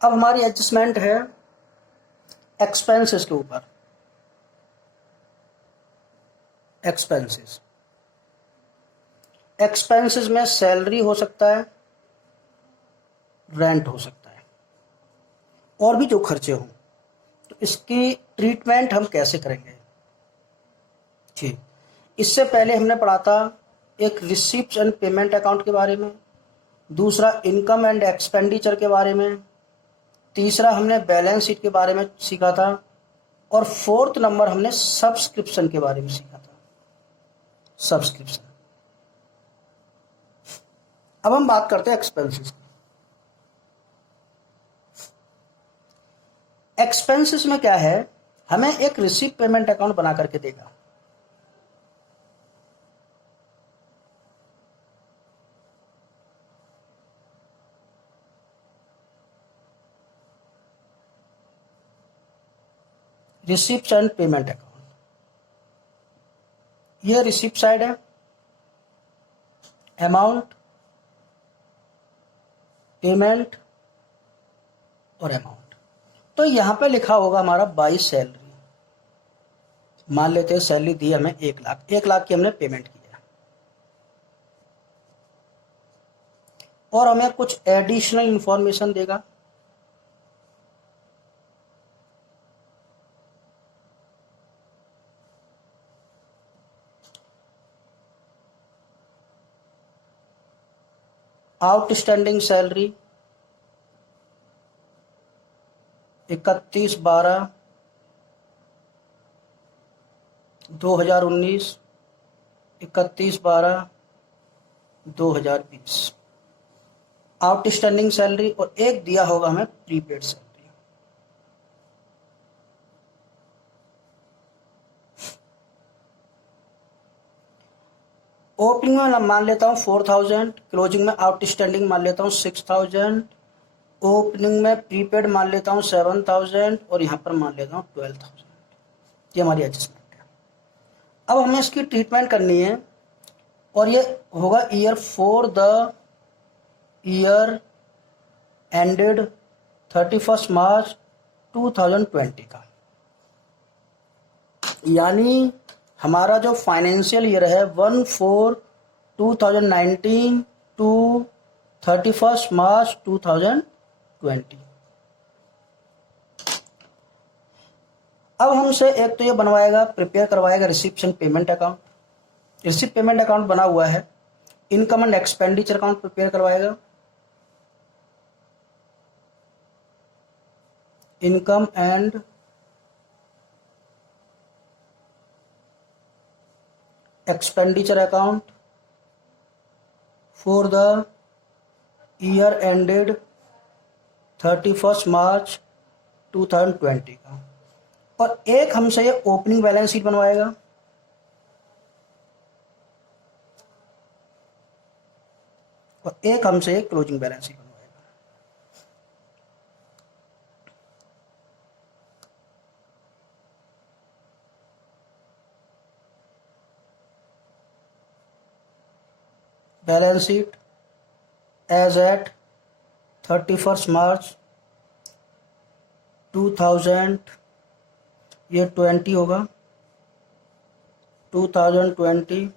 अब हमारी एडजस्टमेंट है एक्सपेंसेस के ऊपर। एक्सपेंसेस एक्सपेंसेस में सैलरी हो सकता है, रेंट हो सकता है, और भी जो खर्चे हों। तो इसकी ट्रीटमेंट हम कैसे करेंगे? ठीक, इससे पहले हमने पढ़ा था एक रिसिप्ट एंड पेमेंट अकाउंट के बारे में, दूसरा इनकम एंड एक्सपेंडिचर के बारे में, तीसरा हमने बैलेंस शीट के बारे में सीखा था, और फोर्थ नंबर हमने सब्सक्रिप्शन के बारे में सीखा था। सब्सक्रिप्शन। अब हम बात करते हैं एक्सपेंसेस की। एक्सपेंसेस में क्या है, हमें एक रिसिप्ट पेमेंट अकाउंट बना करके देगा। रिसिप्ट एंड पेमेंट अकाउंट, ये रिसिप्ट साइड है, अमाउंट, पेमेंट और अमाउंट। तो यहां पे लिखा होगा हमारा बाई सैलरी। मान लेते हैं सैलरी दी हमें 1 लाख, 1 लाख की हमने पेमेंट किया, और हमें कुछ एडिशनल इंफॉर्मेशन देगा। आउटस्टैंडिंग सैलरी 31/12/2019, 31/12/2020 आउटस्टैंडिंग सैलरी, और एक दिया होगा हमें प्रीपेड सैलरी। ओपनिंग में मान लेता हूँ 4000, क्लोजिंग में आउटस्टैंडिंग मान लेता हूँ 6000, ओपनिंग में प्रीपेड मान लेता हूँ 7000, और यहाँ पर मान लेता हूँ 12000। ये हमारी एडजस्टमेंट है। अब हमें इसकी ट्रीटमेंट करनी है, और ये होगा year for the year ended 31 March 2020 का। यानी हमारा जो फाइनेंशियल ईयर है 1/4/2019 टू 31 मार्च 2020। अब हमसे एक तो ये बनवाएगा, प्रिपेयर करवाएगा receipt and payment account. Receipt payment account बना हुआ है। Income and expenditure account prepare करवाएगा। Income and expenditure account for the year ended 31 March 2020 का, और एक हमसे ये ओपनिंग बैलेंस शीट बनवाएगा, और एक हमसे ये क्लोजिंग बैलेंस शीट बनवाएगा। Balance sheet as at 31 March 2000, ये 20 होगा, 2020।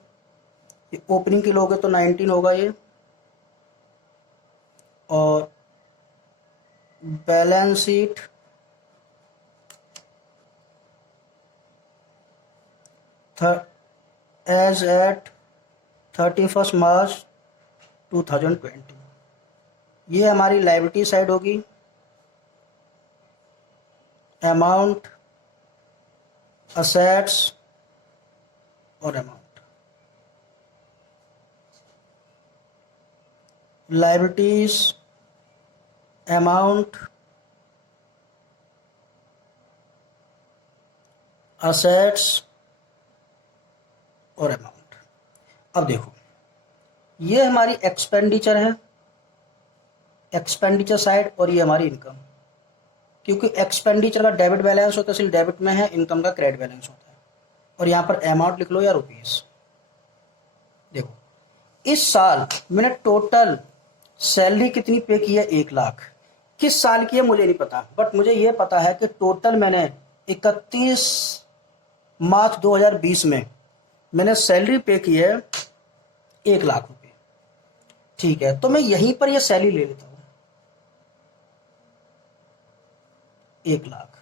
ये ओपनिंग के लोगे तो 19 होगा ये, और balance sheet as at 31 March 2020। ये हमारी लायबिलिटी साइड होगी। अमाउंट, असेट्स और अमाउंट। लायबिलिटीज, अमाउंट, असेट्स और अमाउंट। अब देखो, ये हमारी एक्सपेंडिचर है, एक्सपेंडिचर साइड, और ये हमारी इनकम। क्योंकि एक्सपेंडिचर का डेबिट बैलेंस होता है, सिर्फ डेबिट में है, इनकम का क्रेडिट बैलेंस होता है। और यहाँ पर अमाउंट लिख लो या रुपीस। देखो, इस साल मैंने टोटल सैलरी कितनी पे की है? 1 लाख। किस साल की है मुझे नहीं पता, बट मुझे ये पता है कि टोटल मैंने 31 मार्च 2020 में मैंने सैलरी पे की है 1 लाख रुपए। ठीक है, तो मैं यहीं पर ये सैलरी ले लेता हूँ 1 लाख।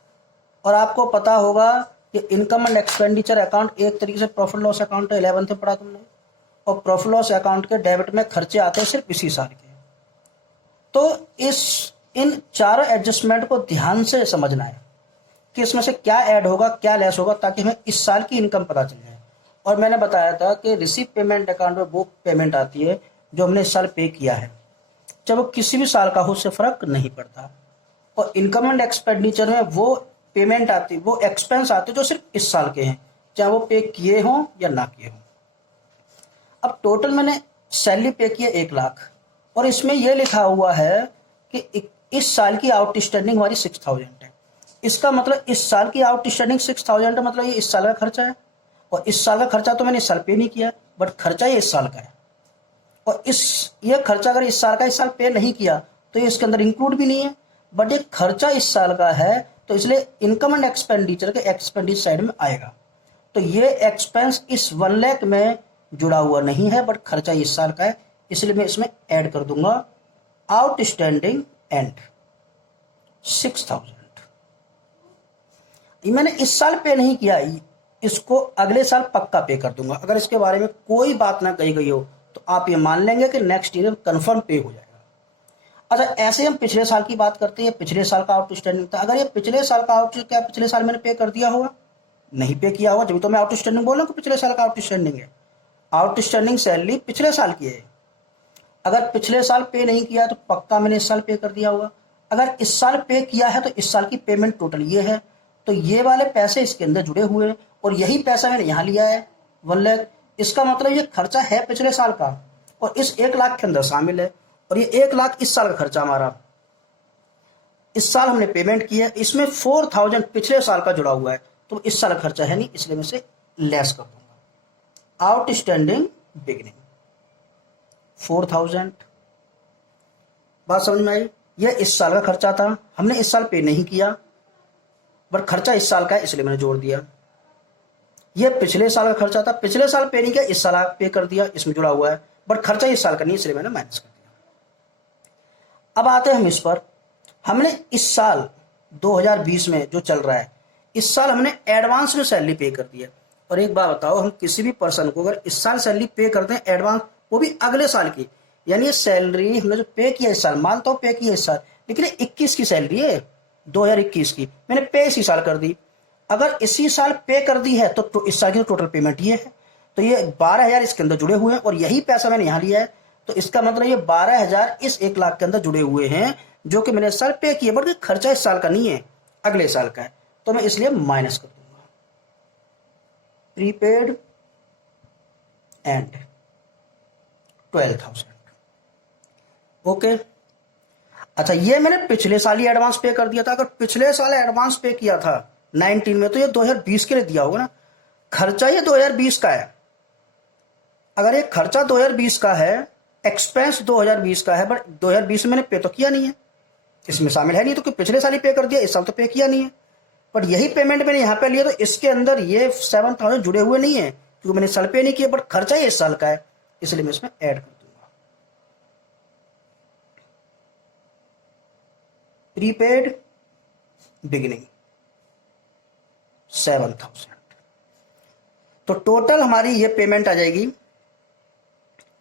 और आपको पता होगा कि इनकम एंड एक्सपेंडिचर अकाउंट एक तरीके से प्रॉफिट लॉस अकाउंट है, 11th में पढ़ा तुमने। और प्रॉफिट लॉस अकाउंट के डेबिट में खर्चे आते हैं सिर्फ इसी साल के। तो इन चारों एडजस्टमेंट को ध्यान से समझना है कि इसमें से क्या ऐड होगा क्या लेस होगा, ताकि हमें इस साल की इनकम पता चल जाए। और मैंने बताया था कि रिसीव पेमेंट अकाउंट में वो पेमेंट आती है जो हमने इस साल पे किया है, चाहे वो किसी भी साल का हो, उससे फर्क नहीं पड़ता। और इनकम एंड एक्सपेंडिचर में वो पेमेंट आती, वो एक्सपेंस आते जो सिर्फ इस साल के हैं, चाहे वो पे किए हों या ना किए हों। अब टोटल मैंने सैलरी पे की है 1 लाख, और इसमें यह लिखा हुआ है कि इस साल की आउटस्टैंडिंग हमारी 6000 है। इसका मतलब इस साल की आउटस्टैंडिंग 6000 है, मतलब ये इस साल का खर्चा है। और इस साल का खर्चा तो मैंने इस साल पे नहीं किया, बट खर्चा ये इस साल का है। और ये खर्चा अगर इस साल का इस साल पे नहीं किया तो ये इसके अंदर इंक्लूड भी नहीं है, बट ये खर्चा इस साल का है, तो इसलिए इनकम एंड एक्सपेंडिचर के एक्सपेंडिचर साइड में आएगा। तो ये एक्सपेंस इस 1 लाख में जुड़ा हुआ नहीं है, बट खर्चा इस साल का है, इसलिए मैं इसमें ऐड कर दूंगा आउटस्टैंडिंग एंड 6000। ये मैंने इस साल पे नहीं किया, इसको अगले साल पक्का पे कर दूंगा। अगर इसके बारे में कोई बात ना कही गई हो तो आप ये मान लेंगे कि नेक्स्ट ईयर कंफर्म पे हो जाएगा। अच्छा, ऐसे हम पिछले साल की बात करते हैं, पिछले साल का आउटस्टैंडिंग था। अगर ये पिछले साल का क्या पिछले साल मैंने पे कर दिया होगा? नहीं पे किया होगा, जब तो मैं आउटस्टैंडिंग बोल रहा हूँ कि पिछले साल का आउटस्टैंडिंग है। आउटस्टैंडिंग सैलरी पिछले साल की है। अगर पिछले साल पे नहीं किया तो पक्का मैंने इस साल पे कर दिया होगा। अगर इस साल पे किया है तो इस साल की पेमेंट टोटल ये है, तो ये वाले पैसे इसके अंदर जुड़े हुए हैं, और यही पैसा मैंने यहाँ लिया है 1 लाख। इसका मतलब ये खर्चा है पिछले साल का और इस 1 लाख के अंदर शामिल है। और ये 1 लाख इस साल का खर्चा हमारा, इस साल हमने पेमेंट की है, इसमें 4000 पिछले साल का जुड़ा हुआ है, तो इस साल का खर्चा है नहीं, इसलिए मैं इसे लेस कर दूंगा। Outstanding beginning 4000। बात समझ में आई? ये इस साल का खर्चा था, हमने इस साल पे नहीं किया, बट खर्चा इस साल का है इसलिए मैंने जोड़ दिया। ये पिछले साल का खर्चा था, पिछले साल पे नहीं किया, इस साल पे कर दिया, इसमें जुड़ा हुआ है, बट खर्चा इस साल का नहीं, इसलिए मैंने माइनस कर दिया। अब आते हैं हम इस पर। हमने इस साल 2020 में जो चल रहा है, इस साल हमने एडवांस में सैलरी पे कर दी है। और एक बात बताओ, हम किसी भी पर्सन को अगर इस साल सैलरी पे करते हैं एडवांस, वो भी अगले साल की, यानी ये सैलरी हमने जो पे किया इस साल, मानता हूँ पे किया इस साल, लेकिन 21 की सैलरी है, 2021 की, मैंने पे इसी साल कर दी। अगर इसी साल पे कर दी है तो इस साल की टोटल पेमेंट ये है, तो ये 12000 इसके अंदर जुड़े हुए हैं, और यही पैसा मैंने यहाँ लिया है, तो इसका मतलब ये 12000 इस 1 लाख के अंदर जुड़े हुए हैं, जो कि मैंने इस साल पे किया, बट खर्चा इस साल का नहीं है, अगले साल का है, तो मैं इसलिए माइनस कर दूंगा। Prepaid and 12000। ओके। अच्छा, ये मैंने पिछले साल ही एडवांस पे कर दिया था। अगर पिछले साल एडवांस पे किया था 19 में, तो ये 2020 के लिए दिया होगा ना। खर्चा ये 2020 का है। अगर ये खर्चा 2020 का है, एक्सपेंस 2020 का है, बट 2020 में मैंने पे तो किया नहीं है, इसमें शामिल है नहीं, तो पिछले साल ही पे कर दिया, इस साल तो पे किया नहीं है। बट यही पेमेंट मैंने यहाँ पे लिया, तो इसके अंदर ये 7000 जुड़े हुए नहीं है, क्योंकि मैंने साल पे नहीं किया, बट खर्चा ये इस साल का है, इसलिए मैं इसमें ऐड कर दूंगा। Prepaid beginning 7000। तो टोटल हमारी ये पेमेंट आ जाएगी,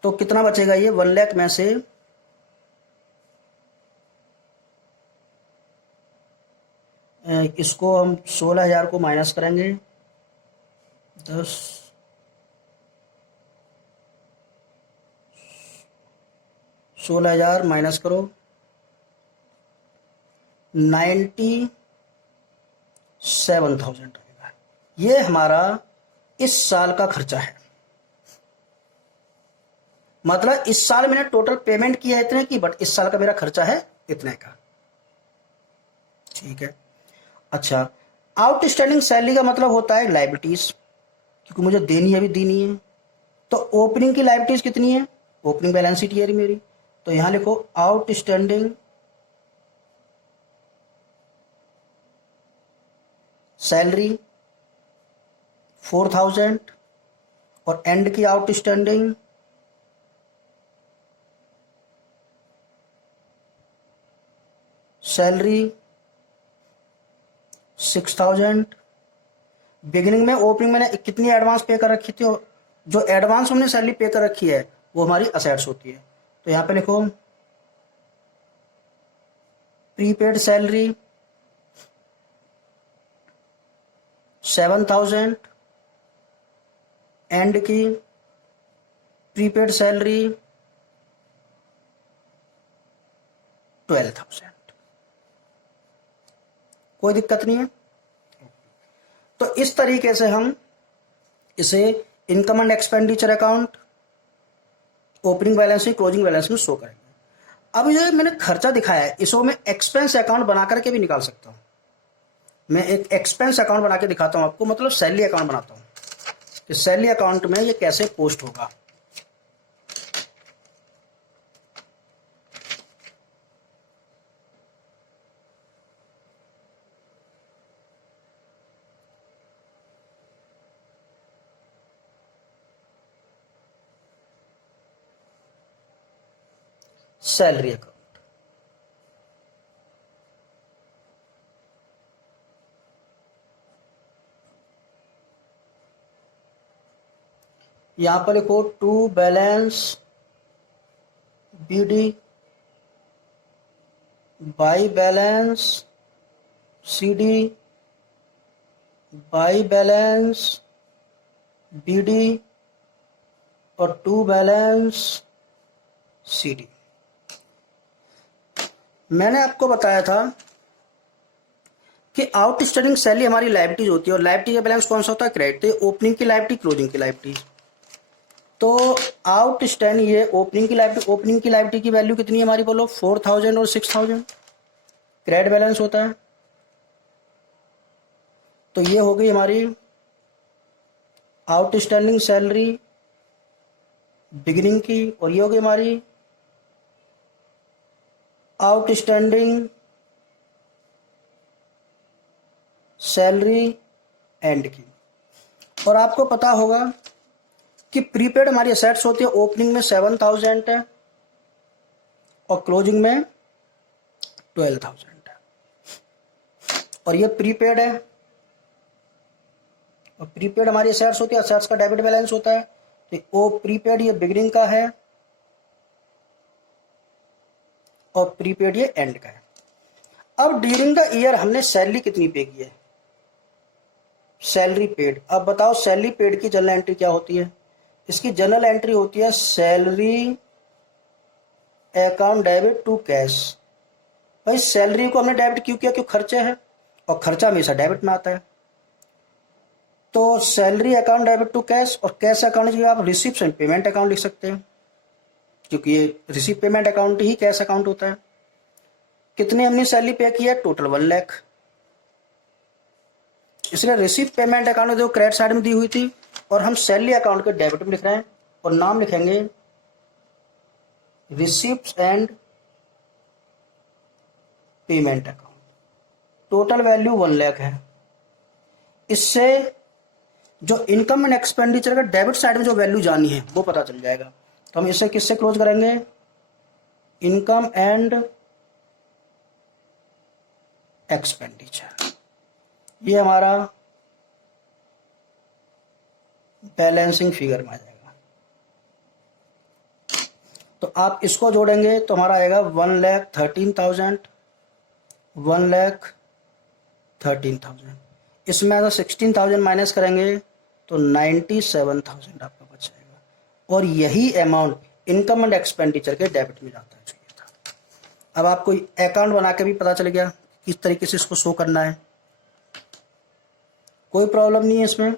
तो कितना बचेगा? ये 1 लाख में से इसको हम 16000 को माइनस करेंगे, 10 16,000 माइनस करो, 97,000 आएगा। ये हमारा इस साल का खर्चा है। मतलब इस साल मैंने टोटल पेमेंट किया है इतने की, बट इस साल का मेरा खर्चा है इतने का। ठीक है। अच्छा, आउटस्टैंडिंग सैलरी का मतलब होता है लायबिलिटीज, क्योंकि मुझे देनी है, अभी देनी है। तो ओपनिंग की लायबिलिटीज कितनी है? ओपनिंग बैलेंस शीट ये रही मेरी, तो यहां लिखो आउटस्टैंडिंग सैलरी 4000 और एंड की आउटस्टैंडिंग सैलरी 6000। बिगिनिंग में ओपनिंग मैंने कितनी एडवांस पे कर रखी थी, और जो एडवांस हमने सैलरी पे कर रखी है वो हमारी असेट्स होती है। तो यहाँ पे लिखो प्रीपेड सैलरी 7000, एंड की प्रीपेड सैलरी 12000। कोई दिक्कत नहीं है। तो इस तरीके से हम इसे income and expenditure account, opening balance sheet, closing balance sheet show करेंगे। अब ये मैंने खर्चा दिखाया है, इसको मैं एक्सपेंस अकाउंट बना करके भी निकाल सकता हूं। मैं एक एक्सपेंस अकाउंट बना के दिखाता हूं आपको, मतलब सैलरी अकाउंट बनाता हूं कि सैलरी अकाउंट में ये कैसे पोस्ट होगा। सैलरी अकाउंट, यहां पर लिखो to balance BD by balance CD by balance BD और टू बैलेंस सीडी। मैंने आपको बताया था कि आउटस्टैंडिंग सैलरी हमारी लायबिलिटीज होती है, और लायबिलिटी का बैलेंस कौन सा होता है? क्रेडिट। तो ओपनिंग की लायबिलिटी, क्लोजिंग की लायबिलिटी। तो आउटस्टैंडिंग, ये ओपनिंग की लायबिलिटी, ओपनिंग की लायबिलिटी की वैल्यू कितनी है हमारी बोलो? 4000 और 6000। क्रेडिट बैलेंस होता है, तो ये हो गई हमारी आउटस्टैंडिंग सैलरी बिगिनिंग की, और ये हो गई हमारी आउटस्टैंडिंग सैलरी एंड की। और आपको पता होगा कि प्रीपेड हमारी असेट्स होती है, ओपनिंग में 7000 है और क्लोजिंग में 12000 है, और ये प्रीपेड है। और प्रीपेड हमारी असेट्स होती है, असेट्स का डेबिट बैलेंस होता है, तो वो प्रीपेड ये बिगिनिंग का है और प्रीपेड ये एंड का है। अब ड्यूरिंग द ईयर हमने सैलरी कितनी पे की है? Salary paid. अब बताओ सैलरी पेड की जनरल एंट्री क्या होती है? इसकी जनरल एंट्री होती है salary account debit to cash. भाई सैलरी को हमने डेबिट क्यों किया? क्यों खर्चे है, और खर्चा हमेशा डेबिट में आता है। तो salary account debit to cash, और कैश अकाउंट की आप रिसिप्ट एंड पेमेंट अकाउंट लिख सकते हैं, क्योंकि ये रिसिप्ट पेमेंट अकाउंट ही कैश अकाउंट होता है। कितनी हमने सैलरी पे की है? टोटल 1 लाख। इसलिए रिसिप्ट पेमेंट अकाउंट जो क्रेडिट साइड में दी हुई थी, और हम सैलरी अकाउंट के डेबिट में लिख रहे हैं, और नाम लिखेंगे receipt and payment account. Total value 1 lakh है। इससे जो इनकम एंड एक्सपेंडिचर का डेबिट साइड में जो वैल्यू जानी है वो पता चल जाएगा। तो हम इसे किससे क्लोज करेंगे? Income and expenditure. ये हमारा बैलेंसिंग फिगर में आ जाएगा। तो आप इसको जोड़ेंगे तो हमारा आएगा 1,13,000, 1,13,000। इसमें अगर 16,000 माइनस करेंगे तो 97,000 आपका बच जाएगा, और यही अमाउंट इनकम एंड एक्सपेंडिचर के डेबिट में जाता है। चाहिए था। अब आपको अकाउंट बना के भी पता चल गया किस तरीके से इसको शो करना है, कोई प्रॉब्लम नहीं है इसमें।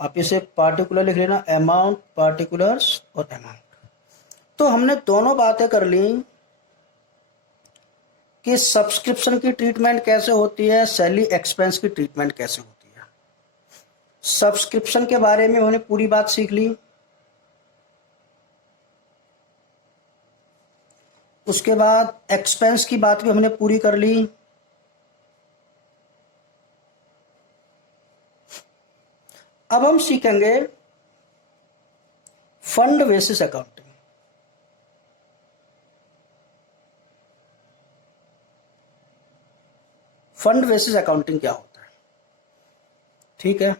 आप इसे पार्टिकुलर लिख लेना, अमाउंट, पार्टिकुलर्स और अमाउंट। तो हमने दोनों बातें कर ली कि सब्सक्रिप्शन की ट्रीटमेंट कैसे होती है, सैलरी एक्सपेंस की ट्रीटमेंट कैसे होती है। सब्सक्रिप्शन के बारे में हमने पूरी बात सीख ली। उसके बाद एक्सपेंस की बात भी हमने पूरी कर ली। अब हम सीखेंगे fund basis accounting. Fund basis accounting क्या होता है? ठीक है,